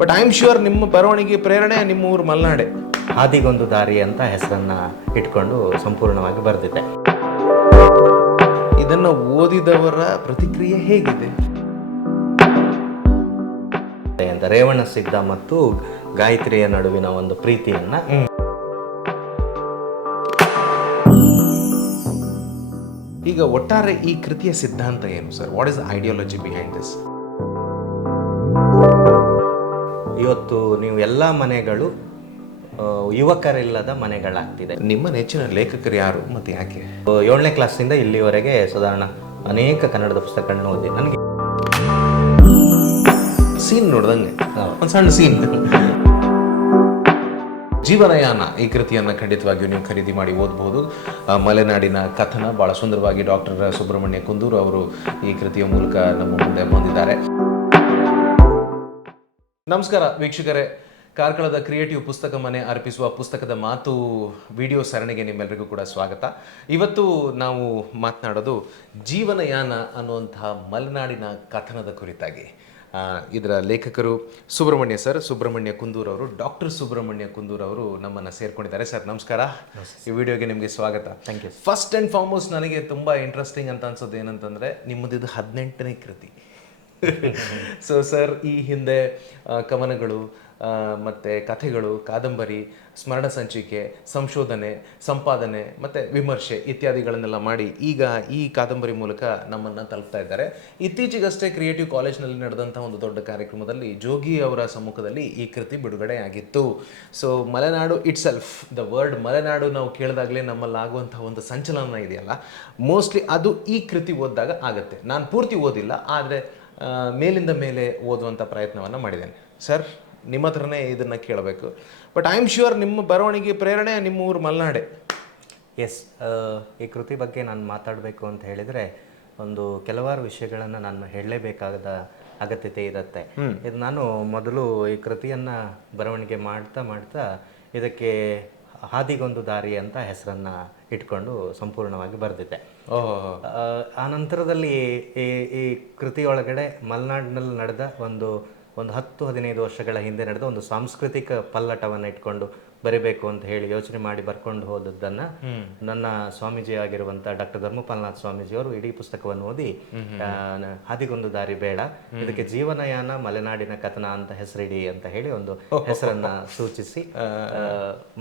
But I am sure ನಿಮ್ಮ ಬರವಣಿಗೆ ಪ್ರೇರಣೆ ನಿಮ್ಮ ಊರು ಮಲೆನಾಡೆ. ಹಾದಿಗೊಂದು ದಾರಿ ಅಂತ ಹೆಸರನ್ನು ಇಟ್ಕೊಂಡು ಸಂಪೂರ್ಣವಾಗಿ ಬರೆದಿದ್ದೆ. ಇದನ್ನು ಓದಿದವರ ಪ್ರತಿಕ್ರಿಯೆ ಹೇಗಿದೆ ಅಂತ ರೇವಣ ಸಿದ್ಧ ಮತ್ತು ಗಾಯತ್ರಿಯ ನಡುವಿನ ಒಂದು ಪ್ರೀತಿಯನ್ನು ಈಗ ಒಟ್ಟಾರೆ ಈ ಕೃತಿಯ ಸಿದ್ಧಾಂತ ಏನು sir? What is the ideology behind this? ಇವತ್ತು ನೀವು ಎಲ್ಲ ಮನೆಗಳು ಯುವಕರಿಲ್ಲದ ಮನೆಗಳಾಗ್ತಿದೆ. ನಿಮ್ಮ ನೆಚ್ಚಿನ ಲೇಖಕರು ಯಾರು ಮತ್ತು ಯಾಕೆ? 7ನೇ ಕ್ಲಾಸಿಂದ ಇಲ್ಲಿವರೆಗೆ ಸಾಧಾರಣ ಅನೇಕ ಕನ್ನಡದ ಪುಸ್ತಕಗಳನ್ನ ಓದಿ ನನಗೆ ಸೀನ್ ನೋಡ್ದಂಗೆ ಒಂದು ಸಣ್ಣ ಸೀನ್. ಜೀವನಯಾನ ಈ ಕೃತಿಯನ್ನು ಖಂಡಿತವಾಗಿಯೂ ನೀವು ಖರೀದಿ ಮಾಡಿ ಓದಬಹುದು. ಮಲೆನಾಡಿನ ಕಥನ ಭಾಳ ಸುಂದರವಾಗಿ ಡಾಕ್ಟರ್ ಸುಬ್ರಹ್ಮಣ್ಯ ಕುಂದೂರು ಅವರು ಈ ಕೃತಿಯ ಮೂಲಕ ನಮ್ಮ ಮುಂದೆ ಬಂದಿದ್ದಾರೆ. ನಮಸ್ಕಾರ ವೀಕ್ಷಕರೇ, ಕಾರ್ಕಳದ ಕ್ರಿಯೇಟಿವ್ ಪುಸ್ತಕ ಮನೆ ಅರ್ಪಿಸುವ ಪುಸ್ತಕದ ಮಾತು ವಿಡಿಯೋ ಸರಣಿಗೆ ನಿಮ್ಮೆಲ್ಲರಿಗೂ ಕೂಡ ಸ್ವಾಗತ. ಇವತ್ತು ನಾವು ಮಾತನಾಡೋದು ಜೀವನಯಾನ ಅನ್ನುವಂತಹ ಮಲೆನಾಡಿನ ಕಥನದ ಕುರಿತಾಗಿ. ಇದರ ಲೇಖಕರು ಸುಬ್ರಹ್ಮಣ್ಯ ಕುಂದೂರು ಅವರು. ಡಾಕ್ಟರ್ ಸುಬ್ರಹ್ಮಣ್ಯ ಕುಂದೂರು ಅವರು ನಮ್ಮನ್ನು ಸೇರ್ಕೊಂಡಿದ್ದಾರೆ. ಸರ್ ನಮಸ್ಕಾರ, ಈ ವಿಡಿಯೋಗೆ ನಿಮಗೆ ಸ್ವಾಗತ. Thank you. First and foremost ನನಗೆ ತುಂಬ ಇಂಟ್ರೆಸ್ಟಿಂಗ್ ಅಂತ ಅನ್ಸೋದು ಏನಂತಂದರೆ ನಿಮ್ಮದಿದು 18ನೇ ಕೃತಿ. ಸೊ ಸರ್, ಈ ಹಿಂದೆ ಕವನಗಳು ಮತ್ತು ಕಥೆಗಳು, ಕಾದಂಬರಿ, ಸ್ಮರಣ ಸಂಚಿಕೆ, ಸಂಶೋಧನೆ, ಸಂಪಾದನೆ ಮತ್ತು ವಿಮರ್ಶೆ ಇತ್ಯಾದಿಗಳನ್ನೆಲ್ಲ ಮಾಡಿ ಈಗ ಈ ಕಾದಂಬರಿ ಮೂಲಕ ನಮ್ಮನ್ನು ತಲುಪ್ತಾ ಇದ್ದಾರೆ. ಇತ್ತೀಚೆಗಷ್ಟೇ ಕ್ರಿಯೇಟಿವ್ ಕಾಲೇಜ್ನಲ್ಲಿ ನಡೆದಂಥ ಒಂದು ದೊಡ್ಡ ಕಾರ್ಯಕ್ರಮದಲ್ಲಿ ಜೋಗಿ ಅವರ ಸಮ್ಮುಖದಲ್ಲಿ ಈ ಕೃತಿ ಬಿಡುಗಡೆ ಆಗಿತ್ತು. So Malenadu it self, the word Malenadu ನಾವು ಕೇಳಿದಾಗಲೇ ನಮ್ಮಲ್ಲಿ ಆಗುವಂಥ ಒಂದು ಸಂಚಲನ ಇದೆಯಲ್ಲ, ಮೋಸ್ಟ್ಲಿ ಅದು ಈ ಕೃತಿ ಓದಿದಾಗ ಆಗುತ್ತೆ. ನಾನು ಪೂರ್ತಿ ಓದಿಲ್ಲ, ಆದರೆ ಮೇಲಿಂದ ಮೇಲೆ ಓದುವಂಥ ಪ್ರಯತ್ನವನ್ನು ಮಾಡಿದ್ದೇನೆ. ಸರ್, ನಿಮ್ಮ ಹತ್ರನೇ ಇದನ್ನು ಕೇಳಬೇಕು. ಬಟ್ ಐ ಆಮ್ ಶ್ಯೂರ್ ನಿಮ್ಮ ಬರವಣಿಗೆ ಪ್ರೇರಣೆ ನಿಮ್ಮ ಊರು ಮಲೆನಾಡೆ. ಎಸ್, ಈ ಕೃತಿ ಬಗ್ಗೆ ನಾನು ಮಾತಾಡಬೇಕು ಅಂತ ಹೇಳಿದರೆ ಒಂದು ಕೆಲವಾರು ವಿಷಯಗಳನ್ನು ನಾನು ಹೇಳಲೇಬೇಕಾದ ಅಗತ್ಯತೆ ಇರುತ್ತೆ. ಇದು ನಾನು ಮೊದಲು ಈ ಕೃತಿಯನ್ನು ಬರವಣಿಗೆ ಮಾಡ್ತಾ ಇದಕ್ಕೆ ಹಾದಿಗೊಂದು ದಾರಿ ಅಂತ ಹೆಸರನ್ನು ಇಟ್ಕೊಂಡು ಸಂಪೂರ್ಣವಾಗಿ ಬರೆದಿದ್ದೆ. ಆ ನಂತರದಲ್ಲಿ ಈ ಕೃತಿಯೊಳಗಡೆ ಮಲೆನಾಡಿನಲ್ಲಿ ನಡೆದ ಒಂದು 10-15 ವರ್ಷಗಳ ಹಿಂದೆ ನಡೆದ ಒಂದು ಸಾಂಸ್ಕೃತಿಕ ಪಲ್ಲಟವನ್ನು ಇಟ್ಕೊಂಡು ಬರೀಬೇಕು ಅಂತ ಹೇಳಿ ಯೋಚನೆ ಮಾಡಿ ಬರ್ಕೊಂಡು ಹೋದದ್ದನ್ನು ನನ್ನ ಸ್ವಾಮೀಜಿ ಆಗಿರುವಂಥ ಡಾಕ್ಟರ್ ಧರ್ಮಪಾಲನಾಥ್ ಸ್ವಾಮೀಜಿಯವರು ಇಡೀ ಪುಸ್ತಕವನ್ನು ಓದಿ ಹಾದಿಗೊಂದು ದಾರಿ ಬೇಡ, ಇದಕ್ಕೆ ಜೀವನಯಾನ ಮಲೆನಾಡಿನ ಕಥನ ಅಂತ ಹೆಸರಿಡಿ ಅಂತ ಹೇಳಿ ಒಂದು ಹೆಸರನ್ನ ಸೂಚಿಸಿ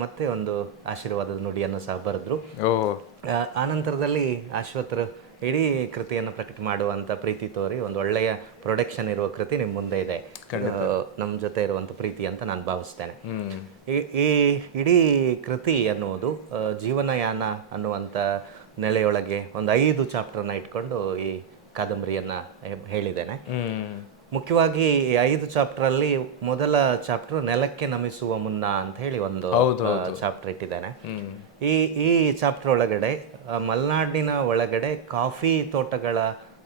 ಮತ್ತೆ ಒಂದು ಆಶೀರ್ವಾದದ ನುಡಿಯನ್ನು ಸಹ ಬರೆದ್ರು. ಆನಂತರದಲ್ಲಿ ಆಶ್ವತ್ರು ಇಡೀ ಕೃತಿಯನ್ನು ಪ್ರಕಟ ಮಾಡುವಂಥ ಪ್ರೀತಿ ತೋರಿ ಒಂದು ಒಳ್ಳೆಯ ಪ್ರೊಡಕ್ಷನ್ ಇರುವ ಕೃತಿ ನಿಮ್ಮ ಮುಂದೆ ಇದೆ, ನಮ್ಮ ಜೊತೆ ಇರುವಂಥ ಪ್ರೀತಿ ಅಂತ ನಾನು ಭಾವಿಸ್ತೇನೆ. ಈ ಇಡೀ ಕೃತಿ ಅನ್ನುವುದು ಜೀವನಯಾನ ಅನ್ನುವಂಥ ನೆಲೆಯೊಳಗೆ ಒಂದು 5 ಚಾಪ್ಟರ್ನ ಇಟ್ಕೊಂಡು ಈ ಕಾದಂಬರಿಯನ್ನು ಹೇಳಿದ್ದೇನೆ. ಮುಖ್ಯವಾಗಿ ಈ 5 ಚಾಪ್ಟರಲ್ಲಿ ಮೊದಲ ಚಾಪ್ಟರ್ ನೆಲಕ್ಕೆ ನಮಿಸುವ ಮುನ್ನ ಅಂತ ಹೇಳಿ ಒಂದು ಚಾಪ್ಟರ್ ಇಟ್ಟಿದ್ದೇನೆ. ಈ ಚಾಪ್ಟರ್ ಒಳಗಡೆ ಮಲೆನಾಡಿನ ಒಳಗಡೆ ಕಾಫಿ ತೋಟಗಳ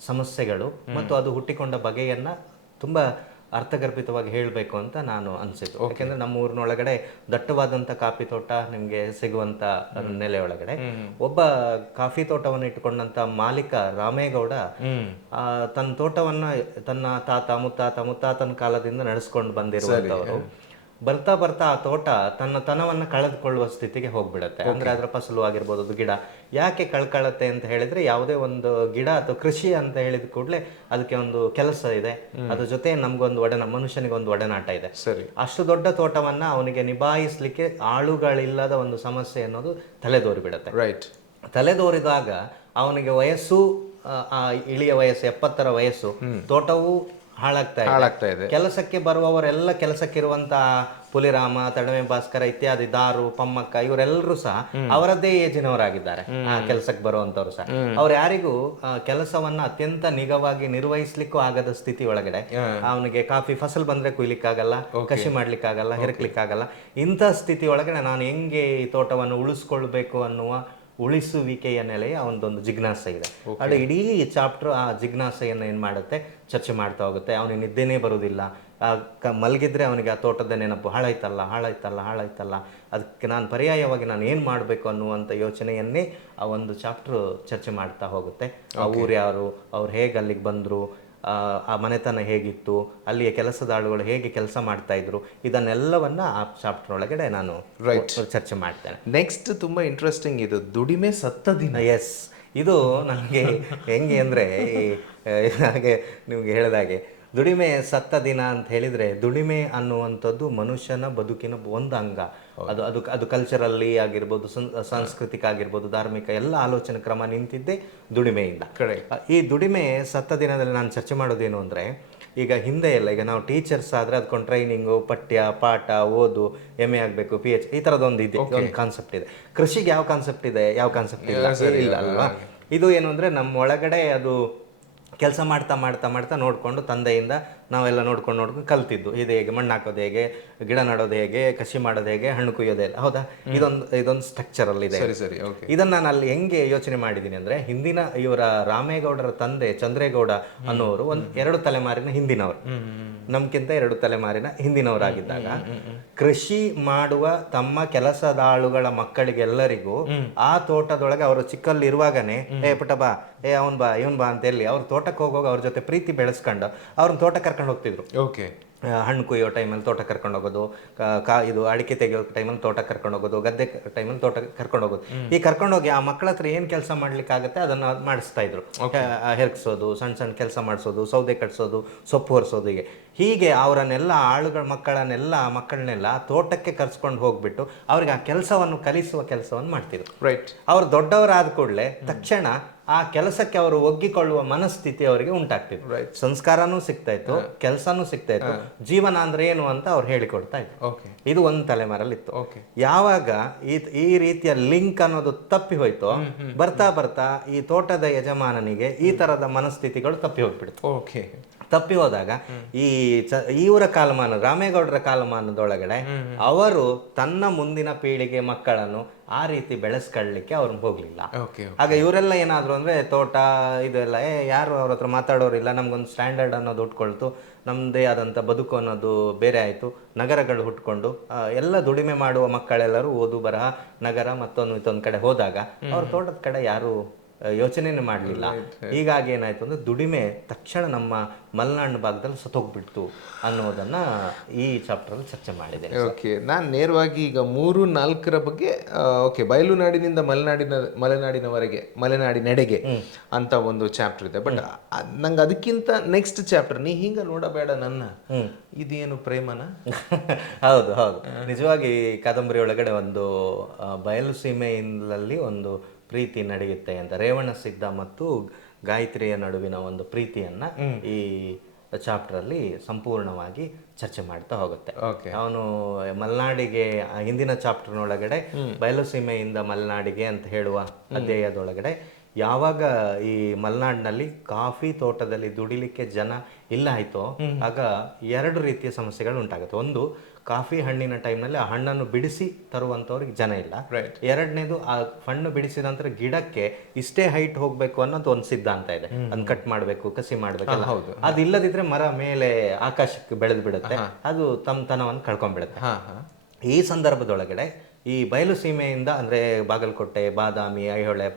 ಸಮಸ್ಯೆಗಳು ಮತ್ತು ಅದು ಹುಟ್ಟಿಕೊಂಡ ಬಗೆಯನ್ನ ತುಂಬಾ ಅರ್ಥಗರ್ಭಿತವಾಗಿ ಹೇಳಬೇಕು ಅಂತ ನಾನು ಅನಿಸಿದ್ದು. ಯಾಕೆಂದ್ರೆ ನಮ್ಮ ಊರಿನೊಳಗಡೆ ದಟ್ಟವಾದಂಥ ಕಾಫಿ ತೋಟ ನಿಮಗೆ ಸಿಗುವಂಥ ನೆಲೆ ಒಳಗಡೆ ಒಬ್ಬ ಕಾಫಿ ತೋಟವನ್ನು ಇಟ್ಟುಕೊಂಡಂತ ಮಾಲೀಕ ರಾಮೇಗೌಡ ತನ್ನ ತೋಟವನ್ನ ತನ್ನ ತಾತ ಮುತ್ತಾತನ ಕಾಲದಿಂದ ನಡೆಸ್ಕೊಂಡು ಬಂದಿರುವಂಥವರು. ಬರ್ತಾ ಆ ತೋಟ ತನ್ನ ತನವನ್ನ ಕಳೆದುಕೊಳ್ಳುವ ಸ್ಥಿತಿಗೆ ಹೋಗ್ಬಿಡತ್ತೆ. ಅಂದ್ರೆ ಅದರ ಫಸಲು ಆಗಿರ್ಬೋದು, ಅದು ಗಿಡ ಯಾಕೆ ಕಳ್ಕೊಳ್ಳತ್ತೆ ಅಂತ ಹೇಳಿದ್ರೆ, ಯಾವುದೇ ಒಂದು ಗಿಡ ಅಥವಾ ಕೃಷಿ ಅಂತ ಹೇಳಿದ ಕೂಡಲೇ ಅದಕ್ಕೆ ಒಂದು ಕೆಲಸ ಇದೆ, ಅದ್ರ ಜೊತೆ ನಮ್ಗೊಂದು ಮನುಷ್ಯನಿಗೆ ಒಂದು ಒಡನಾಟ ಇದೆ. ಸರಿ, ಅಷ್ಟು ದೊಡ್ಡ ತೋಟವನ್ನ ಅವನಿಗೆ ನಿಭಾಯಿಸ್ಲಿಕ್ಕೆ ಆಳುಗಳಿಲ್ಲದ ಒಂದು ಸಮಸ್ಯೆ ಅನ್ನೋದು ತಲೆದೋರಿ ಬಿಡತ್ತೆ. ರೈಟ್, ತಲೆದೋರಿದಾಗ ಅವನಿಗೆ ವಯಸ್ಸು ಇಳಿಯ ವಯಸ್ಸು 70ರ ವಯಸ್ಸು, ತೋಟವು ಹಾಳಾಗ್ತಾ ಇದೆ. ಕೆಲಸಕ್ಕೆ ಬರುವವರೆಲ್ಲ ಕೆಲಸಕ್ಕಿರುವಂತ ಪುಲಿರಾಮ, ತಡಮೆ ಭಾಸ್ಕರ ಇತ್ಯಾದಿ, ದಾರು, ಪಮ್ಮಕ್ಕ ಇವರೆಲ್ಲರೂ ಸಹ ಅವರದ್ದೇ ಏಜಿನವರಾಗಿದ್ದಾರೆ. ಕೆಲಸಕ್ಕೆ ಬರುವಂತವ್ರು ಸಹ ಅವ್ರು ಯಾರಿಗೂ ಕೆಲಸವನ್ನ ಅತ್ಯಂತ ನಿಗವಾಗಿ ನಿರ್ವಹಿಸ್ಲಿಕ್ಕೂ ಆಗದ ಸ್ಥಿತಿ ಒಳಗಡೆ ಅವನಿಗೆ ಕಾಫಿ ಫಸಲ್ ಬಂದ್ರೆ ಕುಯ್ಲಿಕ್ಕಾಗಲ್ಲ, ಕೃಷಿ ಮಾಡ್ಲಿಕ್ಕಾಗಲ್ಲ, ಹಿರಕ್ಲಿಕ್ಕಾಗಲ್ಲ. ಇಂಥ ಸ್ಥಿತಿ ಒಳಗಡೆ ನಾನು ಹೆಂಗೆ ಈ ತೋಟವನ್ನು ಉಳಿಸ್ಕೊಳ್ಬೇಕು ಅನ್ನುವ ಉಳಿಸುವಿಕೆಯ ನೆಲೆಯ ಒಂದೊಂದು ಜಿಜ್ಞಾಸೆ ಇದೆ. ಅದು ಇಡೀ ಚಾಪ್ಟರ್ ಆ ಜಿಜ್ಞಾಸೆಯನ್ನು ಏನು ಮಾಡುತ್ತೆ, ಚರ್ಚೆ ಮಾಡ್ತಾ ಹೋಗುತ್ತೆ. ಅವನಿಗೆ ನಿದ್ದೆನೇ ಬರುವುದಿಲ್ಲ, ಮಲಗಿದ್ರೆ ಅವನಿಗೆ ಆ ತೋಟದ ನೆನಪು, ಹಾಳಾಯ್ತಲ್ಲ ಅದಕ್ಕೆ ನಾನು ಪರ್ಯಾಯವಾಗಿ ನಾನು ಏನು ಮಾಡಬೇಕು ಅನ್ನುವಂಥ ಯೋಚನೆಯನ್ನೇ ಆ ಒಂದು ಚಾಪ್ಟರ್ ಚರ್ಚೆ ಮಾಡ್ತಾ ಹೋಗುತ್ತೆ. ಆ ಊರು ಯಾರು, ಅವ್ರು ಹೇಗೆ ಅಲ್ಲಿಗೆ ಬಂದರು, ಆ ಮನೆತನ ಹೇಗಿತ್ತು, ಅಲ್ಲಿಯ ಕೆಲಸದ ಆಳುಗಳು ಹೇಗೆ ಕೆಲಸ ಮಾಡ್ತಾ ಇದ್ರು, ಇದನ್ನೆಲ್ಲವನ್ನ ಆ ಚಾಪ್ಟರ್ ಒಳಗಡೆ ನಾನು ಚರ್ಚೆ ಮಾಡ್ತೇನೆ. ನೆಕ್ಸ್ಟ್ ತುಂಬಾ ಇಂಟ್ರೆಸ್ಟಿಂಗ್ ಇದು ದುಡಿಮೆ ಸತ್ತ ದಿನ. ಎಸ್, ಇದು ನನಗೆ ಹೆಂಗೆ ಅಂದರೆ ಹಾಗೆ ನಿಮ್ಗೆ ಹೇಳಿದಾಗೆ ದುಡಿಮೆ ಸತ್ತ ದಿನ ಅಂತ ಹೇಳಿದರೆ, ದುಡಿಮೆ ಅನ್ನುವಂಥದ್ದು ಮನುಷ್ಯನ ಬದುಕಿನ ಒಂದು ಅಂಗ. ಅದು ಅದು ಅದು ಕಲ್ಚರಲ್ಲಿ ಆಗಿರ್ಬೋದು, ಸಾಂಸ್ಕೃತಿಕ ಆಗಿರ್ಬೋದು, ಧಾರ್ಮಿಕ ಎಲ್ಲ ಆಲೋಚನೆ ಕ್ರಮ ನಿಂತಿದ್ದೇ ದುಡಿಮೆಯಿಂದ. ಈ ದುಡಿಮೆ ಸತ್ತ ದಿನದಲ್ಲಿ ನಾನು ಚರ್ಚೆ ಮಾಡೋದೇನು ಅಂದರೆ, ಈಗ ಹಿಂದೆ ಎಲ್ಲ ಈಗ ನಾವು ಟೀಚರ್ಸ್ ಆದರೆ ಅದಕ್ಕೊಂದು ಟ್ರೈನಿಂಗು, ಪಠ್ಯ ಪಾಠ, ಓದು, MA ಆಗಬೇಕು, PH, ಈ ಥರದೊಂದು ಇದೆ, ಒಂದು ಕಾನ್ಸೆಪ್ಟ್ ಇದೆ. ಕೃಷಿಗೆ ಯಾವ ಕಾನ್ಸೆಪ್ಟ್ ಇದೆ, ಯಾವ ಕಾನ್ಸೆಪ್ಟ್ ಇಲ್ಲ ಅಲ್ವಾ? ಇದು ಏನು ಅಂದರೆ ನಮ್ಮ ಒಳಗಡೆ ಅದು ಕೆಲಸ ಮಾಡ್ತಾ ಮಾಡ್ತಾ ಮಾಡ್ತಾ ನೋಡಿಕೊಂಡು ತಂದೆಯಿಂದ ನಾವೆಲ್ಲ ನೋಡ್ಕೊಂಡು ಕಲ್ತಿದ್ದು. ಇದು ಹೇಗೆ ಮಣ್ಣು ಹಾಕೋದು, ಹೇಗೆ ಗಿಡ ನಡೋದು, ಹೇಗೆ ಕಸಿ ಮಾಡೋದು, ಹೇಗೆ ಹಣ್ಣು ಕುಯ್ಯೋದು ಎಲ್ಲ. ಹೌದಾ? ಇದೊಂದು ಸ್ಟ್ರಕ್ಚರಲ್ಲಿ ಇದೆ. ಇದನ್ನು ನಾನು ಅಲ್ಲಿ ಹೆಂಗೆ ಯೋಚನೆ ಮಾಡಿದ್ದೀನಿ ಅಂದರೆ, ಹಿಂದಿನ ಇವರ ರಾಮೇಗೌಡರ ತಂದೆ ಚಂದ್ರೇಗೌಡ ಅನ್ನೋರು ಒಂದು 2 ತಲೆಮಾರಿನ ಹಿಂದಿನವರು, ನಮ್ಗಿಂತ 2 ತಲೆಮಾರಿನ ಹಿಂದಿನವರಾಗಿದ್ದಾಗ ಕೃಷಿ ಮಾಡುವ ತಮ್ಮ ಕೆಲಸದಾಳುಗಳ ಮಕ್ಕಳಿಗೆಲ್ಲರಿಗೂ ಆ ತೋಟದೊಳಗೆ ಅವರು ಚಿಕ್ಕಲ್ಲಿ ಇರುವಾಗನೇ ಪುಟ್ಟ ಬಾ, ಅವನ್ ಬಾ, ಇವನ್ ಬಾ ಅಂತ ಹೇಳಿ ಅವ್ರ ತೋಟಕ್ಕೆ ಹೋಗುವಾಗ ಅವ್ರ ಜೊತೆ ಪ್ರೀತಿ ಬೆಳೆಸ್ಕೊಂಡು ಅವ್ರನ್ನ ತೋಟ ಕರ್ಕೊಂಡು ಹೋಗ್ತಿದ್ರು. ಹಣ್ಣು ಕುಯ್ಯೋ ಟೈಮಲ್ಲಿ ತೋಟ ಕರ್ಕೊಂಡು ಹೋಗೋದು, ಇದು ಅಡಿಕೆ ತೆಗೆಯೋ ಟೈಮಲ್ಲಿ ತೋಟ ಕರ್ಕೊಂಡು ಹೋಗೋದು, ಗದ್ದೆ ಟೈಮಲ್ಲಿ ತೋಟ ಕರ್ಕೊಂಡು ಹೋಗೋದು. ಈ ಕರ್ಕೊಂಡೋಗಿ ಆ ಮಕ್ಕಳ ಹತ್ರ ಏನು ಕೆಲಸ ಮಾಡ್ಲಿಕ್ಕಾಗತ್ತೆ ಅದನ್ನ ಮಾಡಿಸ್ತಾ ಇದ್ರು. ಹೆರ್ಕ್ಸೋದು, ಸಣ್ಣ ಸಣ್ಣ ಕೆಲಸ ಮಾಡಿಸೋದು, ಸೌದೆ ಕಟ್ಸೋದು, ಸೊಪ್ಪು ಹೊರಿಸೋದು, ಹೀಗೆ ಅವರನ್ನೆಲ್ಲ ಮಕ್ಕಳನ್ನೆಲ್ಲ ತೋಟಕ್ಕೆ ಕರ್ಸ್ಕೊಂಡು ಹೋಗ್ಬಿಟ್ಟು ಅವ್ರಿಗೆ ಆ ಕೆಲಸವನ್ನು ಕಲಿಸುವ ಕೆಲಸವನ್ನು ಮಾಡ್ತಿದ್ರು. ಅವ್ರು ದೊಡ್ಡವರಾದ ಕೂಡಲೇ ತಕ್ಷಣ ಆ ಕೆಲಸಕ್ಕೆ ಅವರು ಒಗ್ಗಿಕೊಳ್ಳುವ ಮನಸ್ಥಿತಿ ಅವರಿಗೆ ಉಂಟಾಗ್ತಿತ್ತು. ಸಂಸ್ಕಾರನೂ ಸಿಗ್ತಾ ಇತ್ತು, ಕೆಲಸನೂ ಸಿಗ್ತಾ ಇತ್ತು, ಜೀವನ ಅಂದ್ರೆ ಏನು ಅಂತ ಅವ್ರು ಹೇಳಿಕೊಡ್ತಾ ಇದ್ರು. ಇದು ಒಂದು ತಲೆಮಾರಲ್ಲಿ ಇತ್ತು. ಯಾವಾಗ ಈ ರೀತಿಯ ಲಿಂಕ್ ಅನ್ನೋದು ತಪ್ಪಿ ಹೋಯ್ತು, ಬರ್ತಾ ಬರ್ತಾ ಈ ತೋಟದ ಯಜಮಾನನಿಗೆ ಈ ತರದ ಮನಸ್ಥಿತಿಗಳು ತಪ್ಪಿ ಹೋಗ್ಬಿಡ್ತು. ತಪ್ಪಿ ಹೋದಾಗ ಇವರ ಕಾಲಮಾನ, ರಾಮೇಗೌಡರ ಕಾಲಮಾನದೊಳಗಡೆ ಅವರು ತನ್ನ ಮುಂದಿನ ಪೀಳಿಗೆ ಮಕ್ಕಳನ್ನು ಆ ರೀತಿ ಬೆಳೆಸ್ಕೊಳ್ಳಿಕ್ಕೆ ಅವ್ರನ್ನ ಹೋಗ್ಲಿಲ್ಲ. ಆಗ ಇವರೆಲ್ಲ ಏನಾದ್ರು ಅಂದ್ರೆ ತೋಟ ಇದೆಲ್ಲ ಯಾರು ಅವ್ರ ಹತ್ರ ಮಾತಾಡೋರಿಲ್ಲ, ನಮ್ಗೊಂದು ಸ್ಟ್ಯಾಂಡರ್ಡ್ ಅನ್ನೋದು ಉಟ್ಕೊಳ್ತು, ನಮ್ಮದೇ ಆದಂಥ ಬದುಕು ಅನ್ನೋದು ಬೇರೆ ಆಯಿತು, ನಗರಗಳು ಹುಟ್ಕೊಂಡು ಎಲ್ಲ ದುಡಿಮೆ ಮಾಡುವ ಮಕ್ಕಳೆಲ್ಲರೂ ಓದು ಬರಹ ನಗರ ಮತ್ತೊಂದು ಕಡೆ ಹೋದಾಗ ಅವ್ರ ತೋಟದ ಕಡೆ ಯಾರು ಯೋಚನೆನೇ ಮಾಡಲಿಲ್ಲ. ಹೀಗಾಗಿ ಏನಾಯ್ತು ಅಂದ್ರೆ ದುಡಿಮೆ ತಕ್ಷಣ ನಮ್ಮ ಮಲೆನಾಡು ಭಾಗದಲ್ಲಿ ಸತ್ತೋಗ್ಬಿಡ್ತು ಅನ್ನೋದನ್ನ ಈ ಚಾಪ್ಟರ್ ಅಲ್ಲಿ ಚರ್ಚೆ ಮಾಡಿದೆ. ನಾನು ನೇರವಾಗಿ ಈಗ 3-4 ಬಗ್ಗೆ ಬಯಲುನಾಡಿನಿಂದ ಮಲೆನಾಡಿನವರೆಗೆ, ಮಲೆನಾಡಿನೆಡೆಗೆ ಅಂತ ಒಂದು ಚಾಪ್ಟರ್ ಇದೆ. ಬಟ್ ನಂಗೆ ಅದಕ್ಕಿಂತ ನೆಕ್ಸ್ಟ್ ಚಾಪ್ಟರ್, ನೀ ಹಿಂಗ ನೋಡಬೇಡ ನನ್ನ, ಇದೇನು ಪ್ರೇಮನ? ಹೌದು ಹೌದು, ನಿಜವಾಗಿ ಕಾದಂಬರಿ ಒಳಗಡೆ ಒಂದು ಬಯಲು ಸೀಮೆಯಲ್ಲಿ ಒಂದು ಪ್ರೀತಿ ನಡೆಯುತ್ತೆ ಅಂತ, ರೇವಣ ಸಿದ್ಧ ಮತ್ತು ಗಾಯತ್ರಿಯ ನಡುವಿನ ಒಂದು ಪ್ರೀತಿಯನ್ನ ಈ ಚಾಪ್ಟರ್ ಅಲ್ಲಿ ಸಂಪೂರ್ಣವಾಗಿ ಚರ್ಚೆ ಮಾಡ್ತಾ ಹೋಗುತ್ತೆ. ಅವನು ಮಲೆನಾಡಿಗೆ ಹಿಂದಿನ ಚಾಪ್ಟರ್ನೊಳಗಡೆ ಬಯಲುಸೀಮೆಯಿಂದ ಮಲೆನಾಡಿಗೆ ಅಂತ ಹೇಳುವ ಅಧ್ಯಾಯದೊಳಗಡೆ ಯಾವಾಗ ಈ ಮಲೆನಾಡಿನಲ್ಲಿ ಕಾಫಿ ತೋಟದಲ್ಲಿ ದುಡಿಲಿಕ್ಕೆ ಜನ ಇಲ್ಲ ಆಯ್ತೋ ಆಗ 2 ರೀತಿಯ ಸಮಸ್ಯೆಗಳು ಉಂಟಾಗುತ್ತೆ. ಒಂದು, ಕಾಫಿ ಹಣ್ಣಿನ ಟೈಮ್ನಲ್ಲಿ ಆ ಹಣ್ಣನ್ನು ಬಿಡಿಸಿ ತರುವಂಥವ್ರಿಗೆ ಜನ ಇಲ್ಲ. 2ನೇದು, ಆ ಹಣ್ಣು ಬಿಡಿಸಿದ ನಂತರ ಗಿಡಕ್ಕೆ ಇಷ್ಟೇ ಹೈಟ್ ಹೋಗ್ಬೇಕು ಅನ್ನೋದು ಒಂದು ಸಿದ್ಧಾಂತ ಇದೆ. ಅದನ್ನ ಕಟ್ ಮಾಡಬೇಕು, ಕಸಿ ಮಾಡ್ಬೇಕಲ್ಲ. ಅದು ಇಲ್ಲದಿದ್ರೆ ಮರ ಮೇಲೆ ಆಕಾಶಕ್ಕೆ ಬೆಳೆದು ಬಿಡುತ್ತೆ, ಅದು ತಮ್ಮತನವನ್ನು ಕಳ್ಕೊಂಡ್ಬಿಡುತ್ತೆ. ಈ ಸಂದರ್ಭದೊಳಗಡೆ ಈ ಬಯಲು ಸೀಮೆಯಿಂದ ಅಂದ್ರೆ ಬಾಗಲಕೋಟೆ, ಬಾದಾಮಿ, ಐಹೊಳೆ,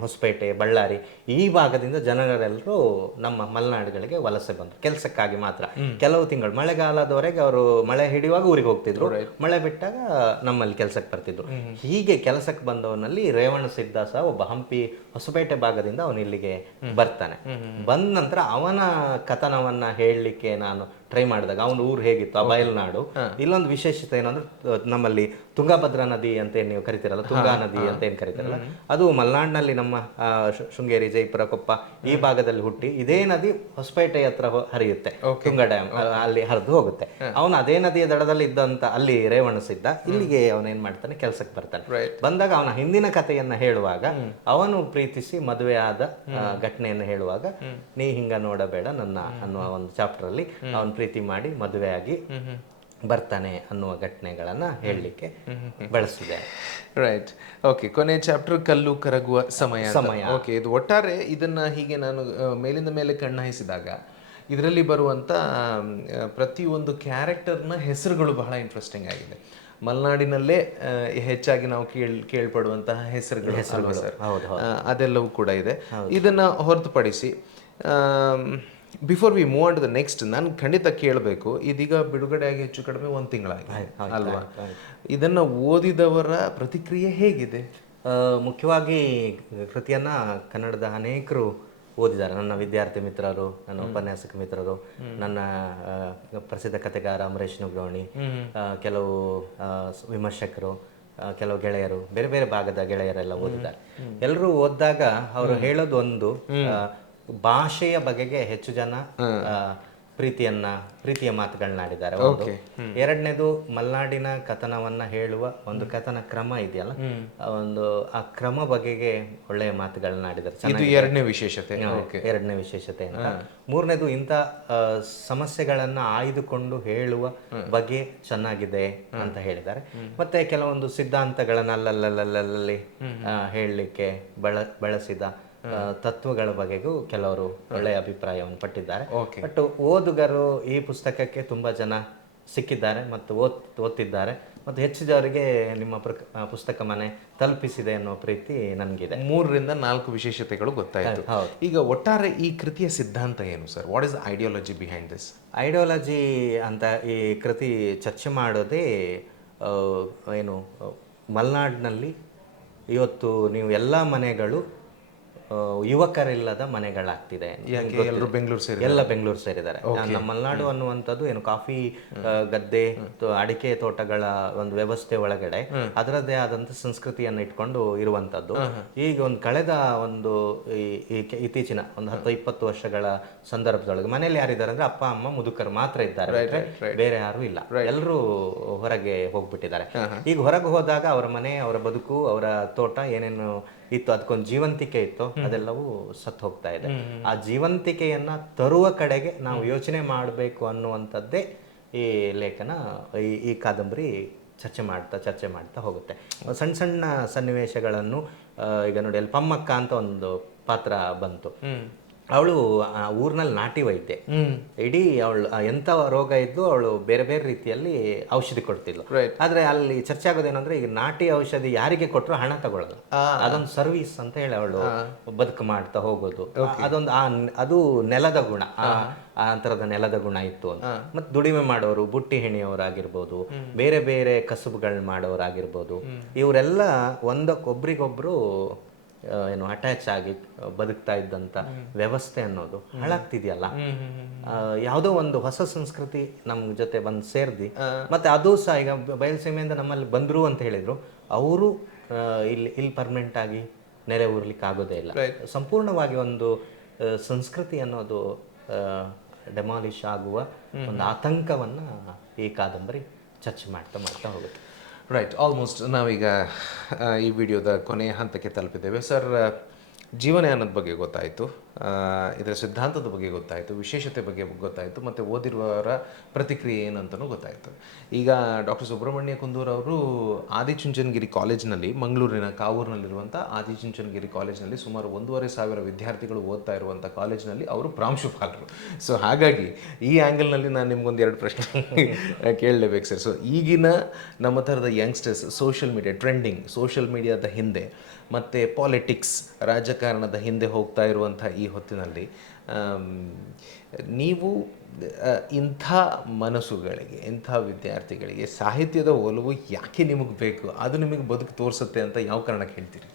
ಹೊಸಪೇಟೆ, ಬಳ್ಳಾರಿ ಈ ಭಾಗದಿಂದ ಜನರೆಲ್ಲರೂ ನಮ್ಮ ಮಲೆನಾಡುಗಳಿಗೆ ವಲಸೆ ಬಂದರು ಕೆಲಸಕ್ಕಾಗಿ ಮಾತ್ರ. ಕೆಲವು ತಿಂಗಳು ಮಳೆಗಾಲದವರೆಗೆ ಅವರು ಮಳೆ ಹಿಡಿಯುವಾಗ ಊರಿಗೆ ಹೋಗ್ತಿದ್ರು, ಮಳೆ ಬಿಟ್ಟಾಗ ನಮ್ಮಲ್ಲಿ ಕೆಲಸಕ್ಕೆ ಬರ್ತಿದ್ರು. ಹೀಗೆ ಕೆಲಸಕ್ಕೆ ಬಂದವನಲ್ಲಿ ರೇವಣ ಸಿದ್ಧ ಸಹ ಒಬ್ಬ ಹಂಪಿ ಹೊಸಪೇಟೆ ಭಾಗದಿಂದ ಅವನು ಇಲ್ಲಿಗೆ ಬರ್ತಾನೆ. ಬಂದ ನಂತರ ಅವನ ಕಥನವನ್ನ ಹೇಳಲಿಕ್ಕೆ ನಾನು ಟ್ರೈ ಮಾಡಿದಾಗ ಅವನ ಊರು ಹೇಗಿತ್ತು, ಆ ಬಯಲ್ನಾಡು. ಇಲ್ಲೊಂದು ವಿಶೇಷತೆ ಏನಂದ್ರೆ, ನಮ್ಮಲ್ಲಿ ತುಂಗಭದ್ರಾ ನದಿ ಅಂತ ಏನ್ ನೀವು ಕರಿತೀರಲ್ಲ, ತುಂಗಾ ನದಿ ಅಂತ ಏನ್ ಕರಿತೀರಲ್ಲ, ಅದು ಮಲೆನಾಡಿನಲ್ಲಿ ನಮ್ಮ ಶೃಂಗೇರಿ, ಜೈಪುರ, ಕೊಪ್ಪ ಈ ಭಾಗದಲ್ಲಿ ಹುಟ್ಟಿ ಇದೇ ನದಿ ಹೊಸಪೇಟೆ ಹತ್ರ ಹರಿಯುತ್ತೆ, ತುಂಗಾ ಡ್ಯಾಮ್ ಅಲ್ಲಿ ಹರಿದು ಹೋಗುತ್ತೆ. ಅವನು ಅದೇ ನದಿಯ ದಡದಲ್ಲಿ ಇದ್ದಂತ ಅಲ್ಲಿ ರೇವಣ ಸಿದ್ಧ ಇಲ್ಲಿಗೆ ಅವನೇನ್ ಮಾಡ್ತಾನೆ, ಕೆಲ್ಸಕ್ಕೆ ಬರ್ತಾನೆ. ಬಂದಾಗ ಅವನ ಹಿಂದಿನ ಕಥೆಯನ್ನ ಹೇಳುವಾಗ, ಅವನು ಪ್ರೀತಿಸಿ ಮದುವೆ ಆದ ಘಟನೆಯನ್ನು ಹೇಳುವಾಗ, ನೀ ಹಿಂಗ ನೋಡಬೇಡ ನನ್ನ ಅನ್ನುವ ಒಂದು ಚಾಪ್ಟರ್ ಅಲ್ಲಿ ಅವನು ಪ್ರೀತಿ ಮಾಡಿ ಮದುವೆ ಆಗಿ ಬರ್ತಾನೆ ಅನ್ನುವ ಘಟನೆಗಳನ್ನ ಹೇಳಲಿಕ್ಕೆ ಬಳಸಿದೆ. Right, okay. ಕೊನೆ ಚಾಪ್ಟರ್ ಕಲ್ಲು ಕರಗುವ ಸಮಯ. ಓಕೆ, ಇದು ಒಟ್ಟಾರೆ ಇದನ್ನ ಹೀಗೆ ನಾನು ಮೇಲಿಂದ ಮೇಲೆ ಕಣ್ಣಾಯಿಸಿದಾಗ ಇದರಲ್ಲಿ ಬರುವಂತ ಪ್ರತಿಯೊಂದು ಕ್ಯಾರೆಕ್ಟರ್ನ ಹೆಸರುಗಳು ಬಹಳ ಇಂಟ್ರೆಸ್ಟಿಂಗ್ ಆಗಿದೆ. ಮಲೆನಾಡಿನಲ್ಲೇ ಹೆಚ್ಚಾಗಿ ನಾವು ಕೇಳ್ಪಡುವಂತಹ ಹೆಸರುಗಳು ಸರ್, ಅದೆಲ್ಲವೂ ಕೂಡ ಇದೆ. ಇದನ್ನ ಹೊರತುಪಡಿಸಿ before we move on to the next, ನಾನು ಖಂಡಿತ ಕೇಳಬೇಕು, ಇದೀಗ ಬಿಡುಗಡೆಯಾಗಿ ಹೆಚ್ಚು ಕಡಿಮೆ 1 ತಿಂಗಳಾಗಿದೆ ಅಲ್ವಾ? ಇದನ್ನು ಓದಿದವರ ಪ್ರತಿಕ್ರಿಯೆ ಹೇಗಿದೆ? ಮುಖ್ಯವಾಗಿ ಕೃತಿಯನ್ನು ಕನ್ನಡದ ಅನೇಕರು ಓದಿದ್ದಾರೆ. ನನ್ನ ವಿದ್ಯಾರ್ಥಿ ಮಿತ್ರರು, ನನ್ನ ಉಪನ್ಯಾಸಕ ಮಿತ್ರರು, ನನ್ನ ಪ್ರಸಿದ್ಧ ಕಥೆಗಾರ ಅಮರೇಶ್ ನುಗ್ರೋಣಿ, ಕೆಲವು ವಿಮರ್ಶಕರು, ಕೆಲವು ಗೆಳೆಯರು, ಬೇರೆ ಬೇರೆ ಭಾಗದ ಗೆಳೆಯರೆಲ್ಲ ಓದಿದ್ದಾರೆ. ಎಲ್ಲರೂ ಓದಿದಾಗ ಅವರು ಹೇಳೋದು ಒಂದು, ಭಾಷೆಯ ಬಗೆಗೆ ಹೆಚ್ಚು ಜನ ಪ್ರೀತಿಯ ಮಾತುಗಳನ್ನ ಆಡಿದ್ದಾರೆ. ಎರಡನೇದು, ಮಲೆನಾಡಿನ ಕಥನವನ್ನ ಹೇಳುವ ಒಂದು ಕಥನ ಕ್ರಮ ಇದೆಯಲ್ಲ, ಆ ಕ್ರಮ ಬಗೆಗೆ ಒಳ್ಳೆಯ ಮಾತುಗಳನ್ನ ಆಡಿದ್ದಾರೆ. ಇದು ಎರಡನೇ ವಿಶೇಷತೆ ಅಂತ. ಮೂರನೇದು, ಇಂಥ ಸಮಸ್ಯೆಗಳನ್ನ ಆಯ್ದುಕೊಂಡು ಹೇಳುವ ಬಗ್ಗೆ ಚೆನ್ನಾಗಿದೆ ಅಂತ ಹೇಳಿದ್ದಾರೆ. ಮತ್ತೆ ಕೆಲವೊಂದು ಸಿದ್ಧಾಂತಗಳನ್ನ ಅಲ್ಲಲ್ಲಿ ಹೇಳಲಿಕ್ಕೆ ಬಳಸಿದ ತತ್ವಗಳ ಬಗೆಗೂ ಕೆಲವರು ಒಳ್ಳೆಯ ಅಭಿಪ್ರಾಯವನ್ನು ಪಟ್ಟಿದ್ದಾರೆ. ಬಟ್ ಓದುಗರು ಈ ಪುಸ್ತಕಕ್ಕೆ ತುಂಬಾ ಜನ ಸಿಕ್ಕಿದ್ದಾರೆ ಮತ್ತು ಓದ್ತಿದ್ದಾರೆ, ಮತ್ತು ಹೆಚ್ಚು ಜನರಿಗೆ ನಿಮ್ಮ ಪುಸ್ತಕ ಮನೆ ತಲುಪಿಸಿದೆ ಅನ್ನೋ ಪ್ರೀತಿ ನನಗಿದೆ. 3 ರಿಂದ 4 ವಿಶೇಷತೆಗಳು ಗೊತ್ತಾಯಿತು. ಈಗ ಒಟ್ಟಾರೆ ಈ ಕೃತಿಯ ಸಿದ್ಧಾಂತ ಏನು sir? What is ideology behind this? Ideology ಅಂತ ಈ ಕೃತಿ ಚರ್ಚೆ ಮಾಡೋದೇ ಏನು, ಮಲೆನಾಡಿನಲ್ಲಿ ಇವತ್ತು ನೀವು ಎಲ್ಲ ಮನೆಗಳು ಯುವಕರಿಲ್ಲದ ಮನೆಗಳಾಗ್ತಿದೆ. ಎಲ್ಲ ಬೆಂಗಳೂರು ಸೇರಿದ್ದಾರೆ. ನಮ್ಮ ಮಲೆನಾಡು ಅನ್ನುವಂಥದ್ದು ಏನು, ಕಾಫಿ ಗದ್ದೆ, ಅಡಿಕೆ ತೋಟಗಳ ಒಂದು ವ್ಯವಸ್ಥೆ ಒಳಗಡೆ ಅದರದ್ದೇ ಆದಂತ ಸಂಸ್ಕೃತಿಯನ್ನು ಇಟ್ಕೊಂಡು ಇರುವಂತದ್ದು. ಈಗ ಕಳೆದ ಇತ್ತೀಚಿನ 10-20 ವರ್ಷಗಳ ಸಂದರ್ಭದೊಳಗೆ ಮನೇಲಿ ಯಾರಿದ್ದಾರೆ ಅಂದ್ರೆ ಅಪ್ಪ ಅಮ್ಮ ಮುದುಕರು ಮಾತ್ರ ಇದ್ದಾರೆ, ಬೇರೆ ಯಾರು ಇಲ್ಲ. ಎಲ್ಲರೂ ಹೊರಗೆ ಹೋಗ್ಬಿಟ್ಟಿದ್ದಾರೆ. ಈಗ ಹೊರಗೆ ಹೋದಾಗ ಅವರ ಮನೆ, ಅವರ ಬದುಕು, ಅವರ ತೋಟ ಏನೇನು ಇತ್ತು, ಅದಕ್ಕೊಂದು ಜೀವಂತಿಕೆ ಇತ್ತು, ಅದೆಲ್ಲವೂ ಸತ್ತು ಹೋಗ್ತಾ ಇದೆ. ಆ ಜೀವಂತಿಕೆಯನ್ನ ತರುವ ಕಡೆಗೆ ನಾವು ಯೋಚನೆ ಮಾಡಬೇಕು ಅನ್ನುವಂಥದ್ದೇ ಈ ಲೇಖನ, ಈ ಕಾದಂಬರಿ ಚರ್ಚೆ ಮಾಡ್ತಾ ಹೋಗುತ್ತೆ. ಸಣ್ಣ ಸಣ್ಣ ಸನ್ನಿವೇಶಗಳನ್ನು, ಈಗ ನೋಡಿ, ಅಲ್ಲಿ ಪಮ್ಮಕ್ಕ ಅಂತ ಒಂದು ಪಾತ್ರ ಬಂತು. ಅವಳು ಊರಿನಲ್ಲಿ ನಾಟಿ ವೈದ್ಯೆ. ಇಡೀ ಅವಳು ಎಂತ ರೋಗ ಇದ್ದು ಅವಳು ಬೇರೆ ಬೇರೆ ರೀತಿಯಲ್ಲಿ ಔಷಧಿ ಕೊಡ್ತಿದ್ಲು. ಆದ್ರೆ ಅಲ್ಲಿ ಚರ್ಚೆ ಆಗೋದೇನಂದ್ರೆ, ಈಗ ನಾಟಿ ಔಷಧಿ ಯಾರಿಗೆ ಕೊಟ್ಟರು ಹಣ ತಗೊಳ್ಳೋದು, ಅದೊಂದು ಸರ್ವಿಸ್ ಅಂತ ಹೇಳಿ ಅವಳು ಬದುಕು ಮಾಡ್ತಾ ಹೋಗೋದು. ಅದೊಂದು ಅದು ನೆಲದ ಗುಣ, ಆ ಅಂತರದ ನೆಲದ ಗುಣ ಇತ್ತು ಅಂತ. ಮತ್ತೆ ದುಡಿಮೆ ಮಾಡೋರು, ಬುಟ್ಟಿ ಹೆಣಿಯವರಾಗಿರ್ಬೋದು, ಬೇರೆ ಬೇರೆ ಕಸುಬುಗಳನ್ನ ಮಾಡೋರಾಗಿರ್ಬೋದು, ಇವರೆಲ್ಲ ಒಬ್ರಿಗೊಬ್ರು ಏನು ಅಟ್ಯಾಚ್ ಆಗಿ ಬದುಕ್ತಾ ಇದ್ದಂತ ವ್ಯವಸ್ಥೆ ಅನ್ನೋದು ಹಾಳಾಗ್ತಿದೆಯಲ್ಲ. ಯಾವುದೋ ಒಂದು ಹೊಸ ಸಂಸ್ಕೃತಿ ನಮ್ ಜೊತೆ ಬಂದು ಸೇರ್ದಿ, ಮತ್ತೆ ಅದು ಸಹ ಈಗ ಬಯಲುಸೀಮೆಯಿಂದ ನಮ್ಮಲ್ಲಿ ಬಂದ್ರು ಅಂತ ಹೇಳಿದ್ರು, ಅವರು ಇಲ್ಲಿ ಪರ್ಮನೆಂಟ್ ಆಗಿ ನೆಲೆ ಊರ್ಲಿಕ್ಕೆ ಆಗೋದೇ ಇಲ್ಲ. ಸಂಪೂರ್ಣವಾಗಿ ಒಂದು ಸಂಸ್ಕೃತಿ ಅನ್ನೋದು ಡೆಮಾಲಿಷ್ ಆಗುವ ಒಂದು ಆತಂಕವನ್ನ ಈ ಕಾದಂಬರಿ ಚರ್ಚೆ ಮಾಡ್ತಾ ಹೋಗುತ್ತೆ. ರೈಟ್, ಆಲ್ಮೋಸ್ಟ್ ನಾವೀಗ ಈ ವಿಡಿಯೋದ ಕೊನೆಯ ಹಂತಕ್ಕೆ ತಲುಪಿದ್ದೇವೆ. ಸರ್, ಜೀವನಯಾನದ ಬಗ್ಗೆ ಗೊತ್ತಾಯಿತು, ಇದರ ಸಿದ್ಧಾಂತದ ಬಗ್ಗೆ ಗೊತ್ತಾಯಿತು, ವಿಶೇಷತೆ ಬಗ್ಗೆ ಗೊತ್ತಾಯಿತು, ಮತ್ತು ಓದಿರುವವರ ಪ್ರತಿಕ್ರಿಯೆ ಏನಂತನೂ ಗೊತ್ತಾಯಿತು. ಈಗ ಡಾಕ್ಟರ್ ಸುಬ್ರಹ್ಮಣ್ಯ ಕುಂದೂರ್ ಅವರು ಆದಿಚುಂಚನಗಿರಿ ಕಾಲೇಜ್ನಲ್ಲಿ, ಮಂಗಳೂರಿನ ಕಾವೂರಿನಲ್ಲಿರುವಂಥ ಆದಿಚುಂಚನಗಿರಿ ಕಾಲೇಜ್ನಲ್ಲಿ ಸುಮಾರು 1,500 ವಿದ್ಯಾರ್ಥಿಗಳು ಓದ್ತಾ ಇರುವಂಥ ಕಾಲೇಜ್ನಲ್ಲಿ ಅವರು ಪ್ರಾಂಶುಪಾಲರು. ಸೊ ಹಾಗಾಗಿ ಈ ಆ್ಯಂಗಲ್ನಲ್ಲಿ ನಾನು ನಿಮ್ಗೊಂದು 2 ಪ್ರಶ್ನೆ ಕೇಳಲೇಬೇಕು ಸರ್. ಸೊ ಈಗಿನ ನಮ್ಮ ಥರದ youngsters social media trending, social ಮೀಡಿಯಾದ ಹಿಂದೆ ಮತ್ತು ಪಾಲಿಟಿಕ್ಸ್, ರಾಜಕಾರಣದ ಹಿಂದೆ ಹೋಗ್ತಾ ಇರುವಂಥ ಈ ಹೊತ್ತಿನಲ್ಲಿ ನೀವು ಇಂಥ ಮನಸ್ಸುಗಳಿಗೆ, ಇಂಥ ವಿದ್ಯಾರ್ಥಿಗಳಿಗೆ ಸಾಹಿತ್ಯದ ಒಲವು ಯಾಕೆ ನಿಮಗೆ ಬೇಕು, ಅದು ನಿಮಗೆ ಬದುಕು ತೋರಿಸುತ್ತೆ ಅಂತ ಯಾವ ಕಾರಣಕ್ಕೆ ಹೇಳ್ತೀರಿ?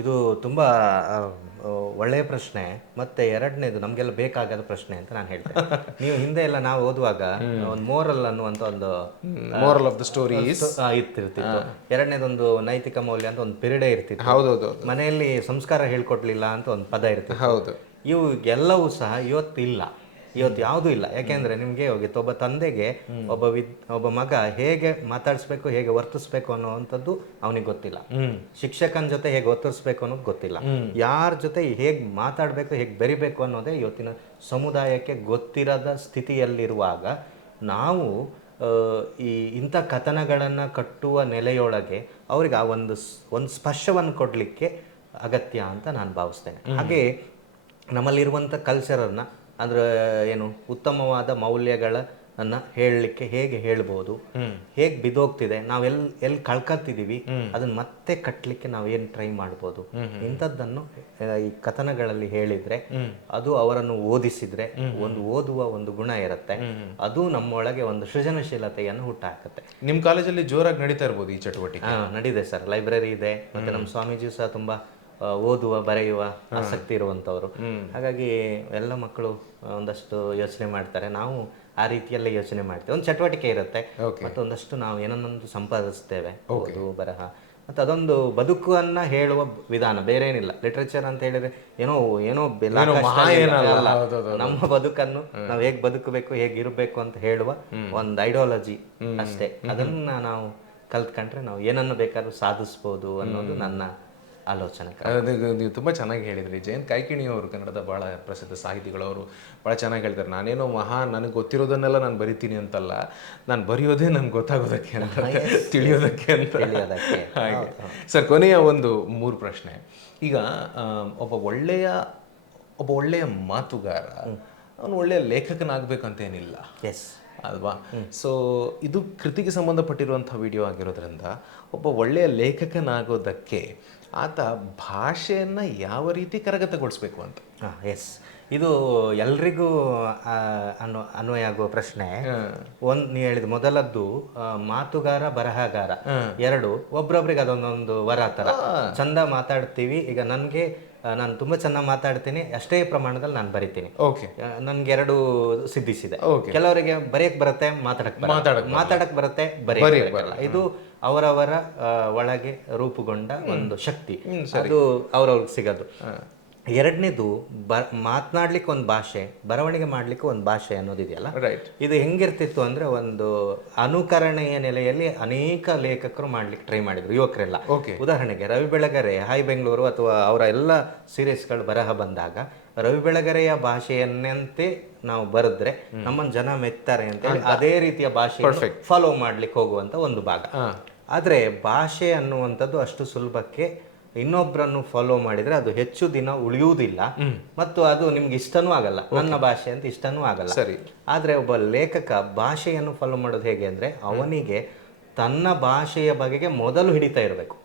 ಇದು ತುಂಬ ಒಳ್ಳೆಯ ಪ್ರಶ್ನೆ, ಮತ್ತೆ ಎರಡನೇದು ನಮಗೆಲ್ಲ ಬೇಕಾಗದ ಪ್ರಶ್ನೆ ಅಂತ ನಾನು ಹೇಳ್ತೇನೆ. ನೀವು ಹಿಂದೆ ಎಲ್ಲ ನಾವು ಓದುವಾಗ ಒಂದು ಮೋರಲ್ ಅನ್ನುವಂಥ ಒಂದು ಮೋರಲ್ ಆಫ್ ದ ಸ್ಟೋರಿ ಇರ್ತಿತ್ತು. ಎರಡನೇದೊಂದು ನೈತಿಕ ಮೌಲ್ಯ ಅಂತ ಒಂದು ಪಿರಿಯಡೇ ಇರ್ತಿತ್ತು. ಹೌದೌದು. ಮನೆಯಲ್ಲಿ ಸಂಸ್ಕಾರ ಹೇಳ್ಕೊಡ್ಲಿಲ್ಲ ಅಂತ ಒಂದು ಪದ ಇರ್ತಿತ್ತು. ಹೌದು. ಇವೆಲ್ಲವೂ ಸಹ ಇವತ್ತು ಯಾವುದೂ ಇಲ್ಲ. ಯಾಕೆಂದ್ರೆ ನಿಮ್ಗೆ ಹೋಗಿತ್ತು, ಒಬ್ಬ ತಂದೆಗೆ ಒಬ್ಬ ಮಗ ಹೇಗೆ ಮಾತಾಡಿಸ್ಬೇಕು, ಹೇಗೆ ವರ್ತಿಸ್ಬೇಕು ಅನ್ನೋವಂಥದ್ದು ಅವನಿಗೆ ಗೊತ್ತಿಲ್ಲ. ಶಿಕ್ಷಕನ ಜೊತೆ ಹೇಗೆ ವರ್ತಿಸ್ಬೇಕು ಅನ್ನೋದು ಗೊತ್ತಿಲ್ಲ. ಯಾರ ಜೊತೆ ಹೇಗೆ ಮಾತಾಡಬೇಕು, ಹೇಗೆ ಬೆರಿಬೇಕು ಅನ್ನೋದೇ ಇವತ್ತಿನ ಸಮುದಾಯಕ್ಕೆ ಗೊತ್ತಿರದ ಸ್ಥಿತಿಯಲ್ಲಿರುವಾಗ ನಾವು ಇಂಥ ಕಥನಗಳನ್ನು ಕಟ್ಟುವ ನೆಲೆಯೊಳಗೆ ಅವ್ರಿಗೆ ಆ ಒಂದು ಸ್ಪರ್ಶವನ್ನು ಕೊಡಲಿಕ್ಕೆ ಅಗತ್ಯ ಅಂತ ನಾನು ಭಾವಿಸ್ತೇನೆ. ಹಾಗೆ ನಮ್ಮಲ್ಲಿರುವಂಥ ಕಲ್ಚರನ್ನು, ಅಂದರೆ ಏನು, ಉತ್ತಮವಾದ ಮೌಲ್ಯಗಳ ಅನ್ನ ಹೇಳಲಿಕ್ಕೆ ಹೇಗೆ ಹೇಳ್ಬೋದು, ಹೇಗೆ ಬಿದ್ದೋಗ್ತಿದೆ, ನಾವು ಎಲ್ಲಿ ಕಳ್ಕೊತಿದೀವಿ ಅದನ್ನ ಮತ್ತೆ ಕಟ್ಟಲಿಕ್ಕೆ ನಾವು ಏನು ಟ್ರೈ ಮಾಡ್ಬೋದು, ಇಂಥದ್ದನ್ನು ಈ ಕಥನಗಳಲ್ಲಿ ಹೇಳಿದ್ರೆ ಅದು ಅವರನ್ನು ಓದಿಸಿದ್ರೆ ಒಂದು ಓದುವ ಒಂದು ಗುಣ ಇರುತ್ತೆ, ಅದು ನಮ್ಮೊಳಗೆ ಒಂದು ಸೃಜನಶೀಲತೆಯನ್ನು ಹುಟ್ಟಾಕತ್ತೆ. ನಿಮ್ಮ ಕಾಲೇಜಲ್ಲಿ ಜೋರಾಗಿ ನಡೀತಾ ಇರ್ಬೋದು ಈ ಚಟುವಟಿಕೆ? ನಡೀದೆ ಸರ್, ಲೈಬ್ರರಿ ಇದೆ, ಮತ್ತೆ ನಮ್ಮ ಸ್ವಾಮೀಜಿ ಸಹ ತುಂಬಾ ಓದುವ ಬರೆಯುವ ಆಸಕ್ತಿ ಇರುವಂಥವ್ರು. ಹಾಗಾಗಿ ಎಲ್ಲ ಮಕ್ಕಳು ಒಂದಷ್ಟು ಯೋಚನೆ ಮಾಡ್ತಾರೆ, ನಾವು ಆ ರೀತಿಯಲ್ಲೇ ಯೋಚನೆ ಮಾಡ್ತೇವೆ. ಒಂದು ಚಟುವಟಿಕೆ ಇರುತ್ತೆ, ಮತ್ತೆ ಒಂದಷ್ಟು ನಾವು ಏನನ್ನೊಂದು ಸಂಪಾದಿಸ್ತೇವೆ, ಓದು ಬರಹ, ಮತ್ತು ಅದೊಂದು ಬದುಕನ್ನ ಹೇಳುವ ವಿಧಾನ, ಬೇರೆ ಏನಿಲ್ಲ. ಲಿಟ್ರೇಚರ್ ಅಂತ ಹೇಳಿದ್ರೆ ಏನೋ ಏನೋ ನಮ್ಮ ಬದುಕನ್ನು ನಾವು ಹೇಗೆ ಬದುಕಬೇಕು, ಹೇಗೆ ಇರಬೇಕು ಅಂತ ಹೇಳುವ ಒಂದು ಐಡಿಯಾಲಜಿ ಅಷ್ಟೇ. ಅದನ್ನ ನಾವು ಕಲ್ತ್ಕೊಂಡ್ರೆ ನಾವು ಏನನ್ನು ಬೇಕಾದ್ರೂ ಸಾಧಿಸ್ಬೋದು ಅನ್ನೋದು ನನ್ನ ಆಲೋಚನೆ. ನೀವು ತುಂಬ ಚೆನ್ನಾಗಿ ಹೇಳಿದ್ರಿ. ಜಯಂತ್ ಕಾಯ್ಕಿಣಿ ಅವರು ಕನ್ನಡದ ಭಾಳ ಪ್ರಸಿದ್ಧ ಸಾಹಿತಿಗಳವರು ಭಾಳ ಚೆನ್ನಾಗಿ ಹೇಳ್ತಾರೆ. ನಾನೇನೋ ನನಗೆ ಗೊತ್ತಿರೋದನ್ನೆಲ್ಲ ನಾನು ಬರಿತೀನಿ ಅಂತಲ್ಲ, ನಾನು ಬರೆಯೋದೇ ನನಗೆ ಗೊತ್ತಾಗೋದಕ್ಕೆ ಅಂತ, ತಿಳಿಯೋದಕ್ಕೆ ಅಂತ. ಹಾಗೆ ಸರ್, ಕೊನೆಯ ಒಂದು 3 ಪ್ರಶ್ನೆ. ಈಗ ಒಬ್ಬ ಒಳ್ಳೆಯ ಮಾತುಗಾರ ಅವನು ಒಳ್ಳೆಯ ಲೇಖಕನಾಗಬೇಕಂತೇನಿಲ್ಲ, ಅಲ್ವಾ? ಸೊ ಇದು ಕೃತಿಗೆ ಸಂಬಂಧಪಟ್ಟಿರುವಂಥ ವಿಡಿಯೋ ಆಗಿರೋದ್ರಿಂದ ಒಬ್ಬ ಒಳ್ಳೆಯ ಲೇಖಕನಾಗೋದಕ್ಕೆ ಆತ ಭಾಷೆಯನ್ನು ಯಾವ ರೀತಿ ಕರಗತಗೊಳಿಸ್ಬೇಕು ಅಂತ. ಇದು ಎಲ್ರಿಗೂ ಅನ್ವಯ ಆಗುವ ಪ್ರಶ್ನೆ. ನೀವು ಹೇಳಿದ ಮೊದಲದ್ದು ಮಾತುಗಾರ ಬರಹಗಾರ, 2 ಒಬ್ರೊಬ್ರಿಗೆ ಅದೊಂದೊಂದು ವರ ಥರ. ಚಂದ ಮಾತಾಡ್ತೀವಿ, ಈಗ ನಾನು ತುಂಬಾ ಚೆನ್ನಾಗಿ ಮಾತಾಡ್ತೀನಿ, ಅಷ್ಟೇ ಪ್ರಮಾಣದಲ್ಲಿ ನಾನು ಬರಿತೀನಿ, ನನ್ಗೆ 2 ಸಿದ್ಧಿಸಿದೆ. ಕೆಲವರಿಗೆ ಬರೆಯಕ್ ಬರುತ್ತೆ, ಮಾತಾಡಕ್ ಬರುತ್ತೆ, ಬರೆಯಕ್ ಬರಲ್ಲ. ಇದು ಅವರವರ ಒಳಗೆ ರೂಪುಗೊಂಡ ಒಂದು ಶಕ್ತಿ, ಅದು ಅವ್ರವ್ರಿಗೆ ಸಿಗೋದು. 2ನೇದು ಮಾತನಾಡ್ಲಿಕ್ಕೆ ಒಂದು ಭಾಷೆ, ಬರವಣಿಗೆ ಮಾಡ್ಲಿಕ್ಕೆ ಒಂದು ಭಾಷೆ ಅನ್ನೋದಿದೆಯಲ್ಲ, ಇದು ಹೆಂಗಿರ್ತಿತ್ತು ಅಂದ್ರೆ ಒಂದು ಅನುಕರಣೆಯ ನೆಲೆಯಲ್ಲಿ ಅನೇಕ ಲೇಖಕರು ಮಾಡ್ಲಿಕ್ಕೆ ಟ್ರೈ ಮಾಡಿದ್ರು, ಯುವಕರೆಲ್ಲ. ಉದಾಹರಣೆಗೆ ರವಿ ಬೆಳಗೆರೆ ಹಾಯ್ ಬೆಂಗಳೂರು ಅಥವಾ ಅವರ ಎಲ್ಲ ಸೀರೀಸ್ಗಳು ಬರಹ ಬಂದಾಗ ರವಿ ಬೆಳಗೆರೆಯ ಭಾಷೆಯನ್ನಂತೆ ನಾವು ಬರೆದ್ರೆ ನಮ್ಮನ್ನು ಜನ ಮೆತ್ತಾರೆ ಅಂತ ಹೇಳಿ ಅದೇ ರೀತಿಯ ಭಾಷೆ ಫಾಲೋ ಮಾಡ್ಲಿಕ್ಕೆ ಹೋಗುವಂತ ಒಂದು ಭಾಗ. ಆದ್ರೆ ಭಾಷೆ ಅನ್ನುವಂಥದ್ದು ಅಷ್ಟು ಸುಲಭಕ್ಕೆ ಇನ್ನೊಬ್ಬರನ್ನು ಫಾಲೋ ಮಾಡಿದ್ರೆ ಅದು ಹೆಚ್ಚು ದಿನ ಉಳಿಯುವುದಿಲ್ಲ, ಮತ್ತು ಅದು ನಿಮ್ಗೆ ಇಷ್ಟನೂ ಆಗಲ್ಲ, ನನ್ನ ಭಾಷೆ ಅಂತ ಇಷ್ಟನೂ ಆಗಲ್ಲ. ಆದ್ರೆ ಒಬ್ಬ ಲೇಖಕ ಭಾಷೆಯನ್ನು ಫಾಲೋ ಮಾಡೋದು ಹೇಗೆ ಅಂದ್ರೆ ಅವನಿಗೆ ತನ್ನ ಭಾಷೆಯ ಬಗೆಗೆ ಮೊದಲು ಹಿಡಿತಾ ಇರಬೇಕು.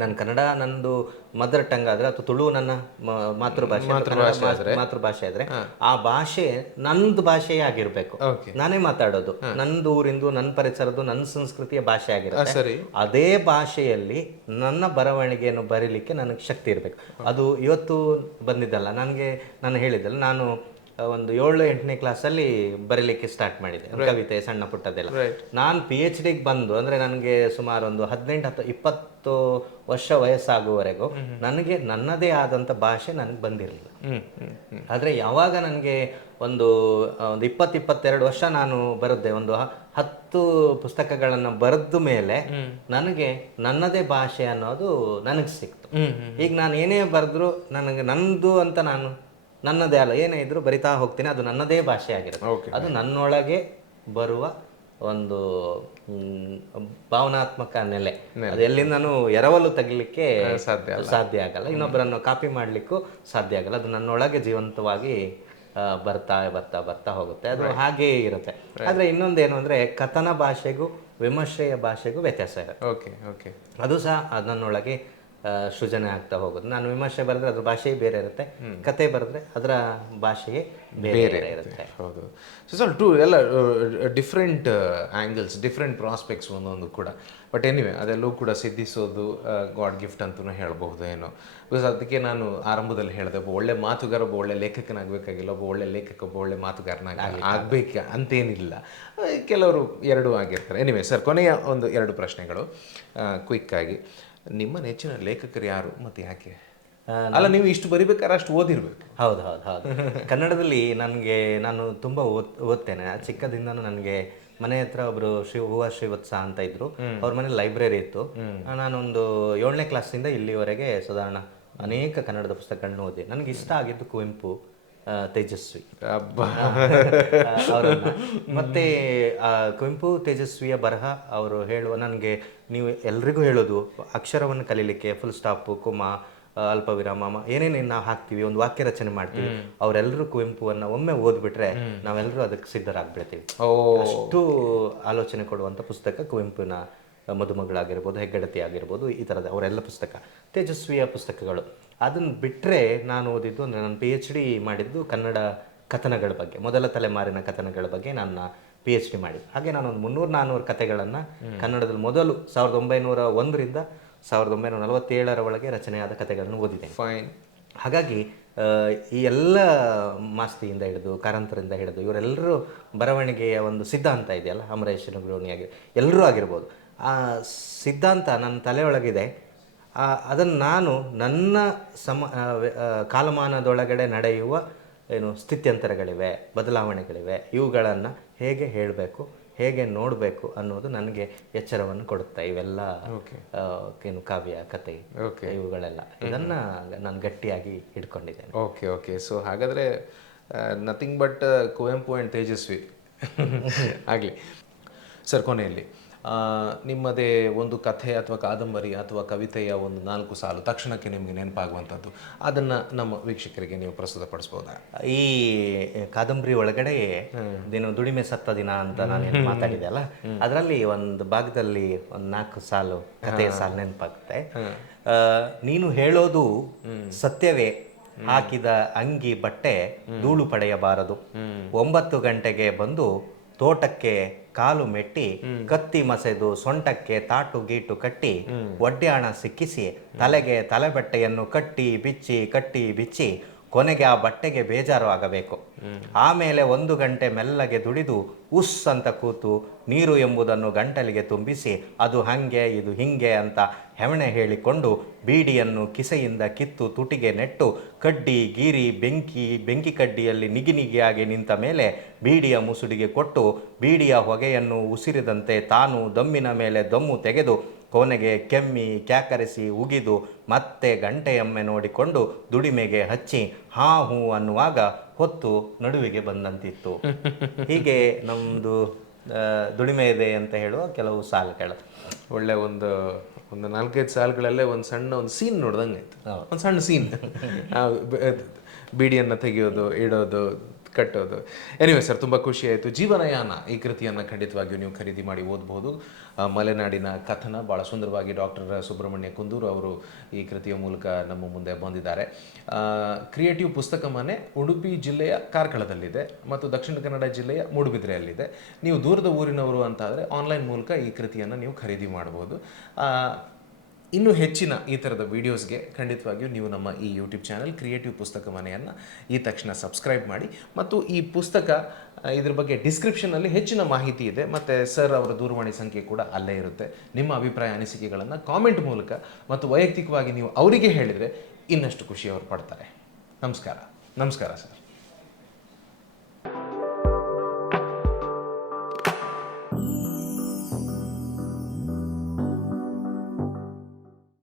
ನನ್ನ ಕನ್ನಡ ನಂದು ಮದರ್ ಟಂಗ್ ಆದ್ರೆ ಅಥವಾ ತುಳು ನನ್ನ ಮಾತೃಭಾಷೆ ಆದ್ರೆ ಆ ಭಾಷೆ ನಂದು ಭಾಷೆಯೇ ಆಗಿರ್ಬೇಕು, ನಾನೇ ಮಾತಾಡೋದು, ನಂದು ಊರಿಂದು, ನನ್ನ ಪರಿಸರದ್ದು, ನನ್ನ ಸಂಸ್ಕೃತಿಯ ಭಾಷೆ ಆಗಿರುತ್ತೆ. ಅದೇ ಭಾಷೆಯಲ್ಲಿ ನನ್ನ ಬರವಣಿಗೆಯನ್ನು ಬರೀಲಿಕ್ಕೆ ನನಗೆ ಶಕ್ತಿ ಇರಬೇಕು. ಅದು ಇವತ್ತು ಬಂದಿದ್ದಲ್ಲ, ನಾನು ಹೇಳಿದ್ದಲ್ಲ, ನಾನು ಒಂದು 7-8ನೇ ಕ್ಲಾಸಲ್ಲಿ ಬರೀಲಿಕ್ಕೆ ಸ್ಟಾರ್ಟ್ ಮಾಡಿದೆ, ಕವಿತೆ ಸಣ್ಣ ಪುಟ್ಟದೆಲ್ಲ. ನಾನು PhD ಬಂದು ಅಂದ್ರೆ ನನಗೆ ಸುಮಾರು ಒಂದು 18-20 ವರ್ಷ ವಯಸ್ಸಾಗುವವರೆಗೂ ನನಗೆ ನನ್ನದೇ ಆದಂತ ಭಾಷೆ ನನಗೆ ಬಂದಿರಲಿಲ್ಲ. ಆದ್ರೆ ಯಾವಾಗ ನನಗೆ ಒಂದು 20-22 ವರ್ಷ ನಾನು ಬರೆದೆ, ಒಂದು 10 ಪುಸ್ತಕಗಳನ್ನು ಬರೆದ ಮೇಲೆ ನನಗೆ ನನ್ನದೇ ಭಾಷೆ ಅನ್ನೋದು ನನಗೆ ಸಿಕ್ತು. ಈಗ ನಾನು ಏನೇ ಬರೆದ್ರು ನನಗೆ ನಂದು ಅಂತ ನನ್ನದೇ ಅಲ್ಲ, ಏನೇ ಇದ್ರು ಬರಿತಾ ಹೋಗ್ತೀನಿ, ಅದು ನನ್ನದೇ ಭಾಷೆ ಆಗಿರುತ್ತೆ. ಅದು ನನ್ನೊಳಗೆ ಬರುವ ಒಂದು ಭಾವನಾತ್ಮಕ ನೆಲೆ, ಅದು ಎಲ್ಲಿಂದನೂ ಎರವಲು ತೆಗಿಲಿಕ್ಕೆ ಸಾಧ್ಯ ಆಗಲ್ಲ, ಇನ್ನೊಬ್ಬರನ್ನು ಕಾಪಿ ಮಾಡ್ಲಿಕ್ಕೂ ಸಾಧ್ಯ ಆಗಲ್ಲ. ಅದು ನನ್ನೊಳಗೆ ಜೀವಂತವಾಗಿ ಬರ್ತಾ ಬರ್ತಾ ಬರ್ತಾ ಹೋಗುತ್ತೆ, ಅದು ಹಾಗೇ ಇರುತ್ತೆ. ಆದ್ರೆ ಇನ್ನೊಂದೇನು ಅಂದ್ರೆ ಕಥನ ಭಾಷೆಗೂ ವಿಮರ್ಶೆಯ ಭಾಷೆಗೂ ವ್ಯತ್ಯಾಸ ಇರುತ್ತೆ. ಅದು ಸಹ ನನ್ನೊಳಗೆ ಸೃಜನೆ ಆಗ್ತಾ ಹೋಗೋದು. ನಾನು ವಿಮರ್ಶೆ ಬರೆದ್ರೆ ಅದ್ರ ಭಾಷೆಯೇ ಬೇರೆ ಇರುತ್ತೆ, ಕತೆ ಬರೆದ್ರೆ ಅದರ ಭಾಷೆಯೇ ಬೇರೆ ಇರುತ್ತೆ. ಹೌದು. ಸೊ ಎಲ್ಲ ಡಿಫ್ರೆಂಟ್ ಆ್ಯಂಗಲ್ಸ್, ಡಿಫ್ರೆಂಟ್ ಪ್ರಾಸ್ಪೆಕ್ಟ್ಸ್ ಒಂದೊಂದು ಕೂಡ. ಬಟ್ ಎನಿವೆ ಅದೆಲ್ಲವೂ ಕೂಡ ಸಿದ್ಧಿಸೋದು ಗಾಡ್ ಗಿಫ್ಟ್ ಅಂತಲೂ ಹೇಳ್ಬಹುದು ಏನೋ. ಬಿಕಾಸ್ ಅದಕ್ಕೆ ನಾನು ಆರಂಭದಲ್ಲಿ ಹೇಳಿದೆ, ಒಬ್ಬ ಒಳ್ಳೆ ಮಾತುಗಾರ ಒಬ್ಬ ಒಳ್ಳೆ ಲೇಖಕನಾಗಬೇಕಾಗಿಲ್ಲ, ಒಬ್ಬ ಒಳ್ಳೆ ಲೇಖಕ ಒಬ್ಬ ಒಳ್ಳೆ ಮಾತುಗಾರನಾಗಬೇಕು ಅಂತೇನಿಲ್ಲ, ಕೆಲವರು 2 ಆಗಿರ್ತಾರೆ. ಎನಿವೆ ಸರ್, ಕೊನೆಯ ಒಂದು 2 ಪ್ರಶ್ನೆಗಳು ಕ್ವಿಕ್ಕಾಗಿ. ನಿಮ್ಮ ನೆಚ್ಚಿನ ಲೇಖಕರು ಯಾರು ಮತ್ತು ಯಾಕೆ? ಅಲ್ಲ, ನೀವು ಇಷ್ಟು ಬರಿಬೇಕಾದ್ರೆ ಅಷ್ಟು ಓದಿರ್ಬೇಕು. ಹೌದು. ಕನ್ನಡದಲ್ಲಿ ನಾನು ತುಂಬ ಓದ್ತೇನೆ. ಚಿಕ್ಕದಿಂದನೂ ನನಗೆ ಮನೆ ಹತ್ರ ಒಬ್ರು ಶ್ರೀವತ್ಸ ಅಂತ ಇದ್ರು, ಅವ್ರ ಮನೆ ಲೈಬ್ರರಿ ಇತ್ತು. ನಾನೊಂದು 7ನೇ ಕ್ಲಾಸಿಂದ ಇಲ್ಲಿವರೆಗೆ ಸಾಧಾರಣ ಅನೇಕ ಕನ್ನಡದ ಪುಸ್ತಕಗಳನ್ನ ಓದಿ. ನನಗೆ ಇಷ್ಟ ಆಗಿದ್ದು ಕುವೆಂಪು, ತೇಜಸ್ವಿ ಅವರನ್ನ. ಮತ್ತೆ ಕುವೆಂಪು ತೇಜಸ್ವಿಯ ಬರಹ ಅವರು ಹೇಳುವ, ನನಗೆ ನೀವು ಎಲ್ರಿಗೂ ಹೇಳೋದು, ಅಕ್ಷರವನ್ನು ಕಲೀಲಿಕ್ಕೆ ಫುಲ್ ಸ್ಟಾಪು, ಕೊಮ, ಅಲ್ಪ ವಿರಾಮ ಏನೇನೇನು ನಾವು ಹಾಕ್ತೀವಿ, ಒಂದು ವಾಕ್ಯ ರಚನೆ ಮಾಡ್ತೀವಿ, ಅವರೆಲ್ಲರೂ ಕುವೆಂಪುವನ್ನ ಒಮ್ಮೆ ಓದ್ಬಿಟ್ರೆ ನಾವೆಲ್ಲರೂ ಅದಕ್ಕೆ ಸಿದ್ಧರಾಗ್ಬಿಡ್ತೀವಿ. ಅಷ್ಟು ಆಲೋಚನೆ ಕೊಡುವಂಥ ಪುಸ್ತಕ ಕುವೆಂಪುವಿನ ಮದುಮಗಳಾಗಿರ್ಬೋದು, ಹೆಗ್ಗಡತಿ ಆಗಿರ್ಬೋದು, ಈ ಥರದ ಅವರೆಲ್ಲ ಪುಸ್ತಕ ತೇಜಸ್ವಿಯ ಪುಸ್ತಕಗಳು. ಅದನ್ನು ಬಿಟ್ಟರೆ ನಾನು ಓದಿದ್ದು ಅಂದರೆ ನಾನು PhD ಮಾಡಿದ್ದು ಕನ್ನಡ ಕಥನಗಳ ಬಗ್ಗೆ, ಮೊದಲ ತಲೆಮಾರಿನ ಕಥನಗಳ ಬಗ್ಗೆ ನನ್ನ PhD ಮಾಡಿದ್ದು. ಹಾಗೆ ನಾನೊಂದು 300-400 ಕಥೆಗಳನ್ನು ಕನ್ನಡದಲ್ಲಿ ಮೊದಲು 1901ರಿಂದ 1947ರ ಒಳಗೆ ರಚನೆಯಾದ ಕಥೆಗಳನ್ನು ಓದಿದ್ದೇನೆ. ಫೈನ್. ಹಾಗಾಗಿ ಈ ಎಲ್ಲ ಮಾಸ್ತಿಯಿಂದ ಹಿಡಿದು ಕಾರಂತರಿಂದ ಹಿಡಿದು ಇವರೆಲ್ಲರೂ ಬರವಣಿಗೆಯ ಒಂದು ಸಿದ್ಧಾಂತ ಇದೆಯಲ್ಲ, ಅಮರೇಶ್ ನುಗ್ರೋಣಿ ಆಗಿ ಎಲ್ಲರೂ ಆಗಿರ್ಬೋದು, ಆ ಸಿದ್ಧಾಂತ ನನ್ನ ತಲೆಯೊಳಗಿದೆ. ಅದನ್ನು ನಾನು ನನ್ನ ಕಾಲಮಾನದೊಳಗಡೆ ನಡೆಯುವ ಸ್ಥಿತ್ಯಂತರಗಳಿವೆ, ಬದಲಾವಣೆಗಳಿವೆ, ಇವುಗಳನ್ನು ಹೇಗೆ ಹೇಳಬೇಕು, ಹೇಗೆ ನೋಡಬೇಕು ಅನ್ನೋದು ನನಗೆ ಎಚ್ಚರವನ್ನು ಕೊಡುತ್ತೆ. ಇವೆಲ್ಲ ಕಾವ್ಯ, ಕತೆ, ಇವುಗಳೆಲ್ಲ ಇದನ್ನು ನಾನು ಗಟ್ಟಿಯಾಗಿ ಹಿಡ್ಕೊಂಡಿದ್ದೇನೆ. ಓಕೆ. ಸೊ ಹಾಗಾದರೆ nothing but Kuvempu and Tejaswi ಆಗಲಿ. ಸರ್, ಕೊನೆಯಲ್ಲಿ ನಿಮ್ಮದೇ ಒಂದು ಕಥೆ ಅಥವಾ ಕಾದಂಬರಿ ಅಥವಾ ಕವಿತೆಯ ಒಂದು 4 ಸಾಲು ತಕ್ಷಣಕ್ಕೆ ನಿಮಗೆ ನೆನಪಾಗುವಂಥದ್ದು, ಅದನ್ನು ನಮ್ಮ ವೀಕ್ಷಕರಿಗೆ ನೀವು ಪ್ರಸ್ತುತಪಡಿಸ್ಬೋದಾ? ಈ ಕಾದಂಬರಿ ಒಳಗಡೆ ದುಡಿಮೆ ಸತ್ತ ದಿನ ಅಂತ ನಾನು ಮಾತಾಡಿದೆ ಅಲ್ಲ, ಅದರಲ್ಲಿ ಒಂದು ಭಾಗದಲ್ಲಿ ಒಂದು 4 ಸಾಲು ಕಥೆಯ ಸಾಲು ನೆನಪಾಗುತ್ತೆ. ನೀನು ಹೇಳೋದು ಸತ್ಯವೇ, ಹಾಕಿದ ಅಂಗಿ ಬಟ್ಟೆ ಧೂಳು ಪಡೆಯಬಾರದು. 9 ಗಂಟೆಗೆ ಬಂದು ತೋಟಕ್ಕೆ ಕಾಲು ಮೆಟ್ಟಿ, ಕತ್ತಿ ಮಸೆದು ಸೊಂಟಕ್ಕೆ ತಾಟು ಗೀಟು ಕಟ್ಟಿ, ಒಡ್ಯಾಣ ಸಿಕ್ಕಿಸಿ, ತಲೆಗೆ ತಲೆಬಟ್ಟೆಯನ್ನು ಕಟ್ಟಿ ಬಿಚ್ಚಿ ಕೊನೆಗೆ ಆ ಬಟ್ಟೆಗೆ ಬೇಜಾರು ಆಗಬೇಕು. ಆಮೇಲೆ 1 ಗಂಟೆ ಮೆಲ್ಲಗೆ ದುಡಿದು ಉಸ್ ಅಂತ ಕೂತು ನೀರು ಎಂಬುದನ್ನು ಗಂಟಲಿಗೆ ತುಂಬಿಸಿ, ಅದು ಹಂಗೆ ಇದು ಹಿಂಗೆ ಅಂತ ಹೆವಣೆ ಹೇಳಿಕೊಂಡು ಬೀಡಿಯನ್ನು ಕಿಸೆಯಿಂದ ಕಿತ್ತು ತುಟಿಗೆ ನೆಟ್ಟು ಕಡ್ಡಿ ಗೀರಿ ಬೆಂಕಿ ಕಡ್ಡಿಯಲ್ಲಿ ನಿಗಿಯಾಗಿ ನಿಂತ ಮೇಲೆ ಬೀಡಿಯ ಮುಸುಡಿಗೆ ಕೊಟ್ಟು ಬೀಡಿಯ ಹೊಗೆಯನ್ನು ಉಸಿರಿದಂತೆ ತಾನು ದಮ್ಮಿನ ಮೇಲೆ ದಮ್ಮು ತೆಗೆದು ಕೊನೆಗೆ ಕೆಮ್ಮಿ ಕ್ಯಾಕರಿಸಿ ಉಗಿದು ಮತ್ತೆ ಗಂಟೆಯೊಮ್ಮೆ ನೋಡಿಕೊಂಡು ದುಡಿಮೆಗೆ ಹಚ್ಚಿ ಹಾ ಹೂ ಅನ್ನುವಾಗ ಹೊತ್ತು ನಡುವಿಗೆ ಬಂದಂತಿತ್ತು. ಹೀಗೆ ನಮ್ಮದು ದುಡಿಮೆ ಇದೆ ಅಂತ ಹೇಳುವ ಕೆಲವು ಸಾಲುಗಳು. ಒಳ್ಳೆ ಒಂದು 4-5 ಸಾಲುಗಳಲ್ಲೇ ಒಂದು ಸೀನ್ ನೋಡ್ದಂಗೆ ಆಯ್ತು. ಒಂದು ಸಣ್ಣ ಸೀನ್, ಬೀಡಿಯನ್ನು ತೆಗೆಯೋದು, ಇಡೋದು, ಕಟ್ಟೋದು. ಎನಿವೆ ಸರ್, ತುಂಬ ಖುಷಿ ಆಯಿತು. ಜೀವನಯಾನ ಈ ಕೃತಿಯನ್ನು ಖಂಡಿತವಾಗಿಯೂ ನೀವು ಖರೀದಿ ಮಾಡಿ ಓದಬಹುದು. ಮಲೆನಾಡಿನ ಕಥನ ಭಾಳ ಸುಂದರವಾಗಿ ಡಾಕ್ಟರ್ ಸುಬ್ರಹ್ಮಣ್ಯ ಕುಂದೂರು ಅವರು ಈ ಕೃತಿಯ ಮೂಲಕ ನಮ್ಮ ಮುಂದೆ ಬಂದಿದ್ದಾರೆ. ಕ್ರಿಯೇಟಿವ್ ಪುಸ್ತಕ ಮನೆ ಉಡುಪಿ ಜಿಲ್ಲೆಯ ಕಾರ್ಕಳದಲ್ಲಿದೆ ಮತ್ತು ದಕ್ಷಿಣ ಕನ್ನಡ ಜಿಲ್ಲೆಯ ಮೂಡುಬಿದ್ರೆಯಲ್ಲಿದೆ. ನೀವು ದೂರದ ಊರಿನವರು ಅಂತಾದರೆ ಆನ್ಲೈನ್ ಮೂಲಕ ಈ ಕೃತಿಯನ್ನು ನೀವು ಖರೀದಿ ಮಾಡಬಹುದು. ಇನ್ನೂ ಹೆಚ್ಚಿನ ಈ ಥರದ ವೀಡಿಯೋಸ್ಗೆ ಖಂಡಿತವಾಗಿಯೂ ನೀವು ನಮ್ಮ ಈ ಯೂಟ್ಯೂಬ್ ಚಾನಲ್ ಕ್ರಿಯೇಟಿವ್ ಪುಸ್ತಕ ಮನೆಯನ್ನು ಈ ತಕ್ಷಣ ಸಬ್ಸ್ಕ್ರೈಬ್ ಮಾಡಿ. ಮತ್ತು ಈ ಪುಸ್ತಕ ಇದ್ರ ಬಗ್ಗೆ ಡಿಸ್ಕ್ರಿಪ್ಷನಲ್ಲಿ ಹೆಚ್ಚಿನ ಮಾಹಿತಿ ಇದೆ, ಮತ್ತು ಸರ್ ಅವರ ದೂರವಾಣಿ ಸಂಖ್ಯೆ ಕೂಡ ಅಲ್ಲೇ ಇರುತ್ತೆ. ನಿಮ್ಮ ಅಭಿಪ್ರಾಯ ಅನಿಸಿಕೆಗಳನ್ನು ಕಾಮೆಂಟ್ ಮೂಲಕ ಮತ್ತು ವೈಯಕ್ತಿಕವಾಗಿ ನೀವು ಅವರಿಗೆ ಹೇಳಿದರೆ ಇನ್ನಷ್ಟು ಖುಷಿ ಅವರು ಪಡ್ತಾರೆ. ನಮಸ್ಕಾರ ಸರ್.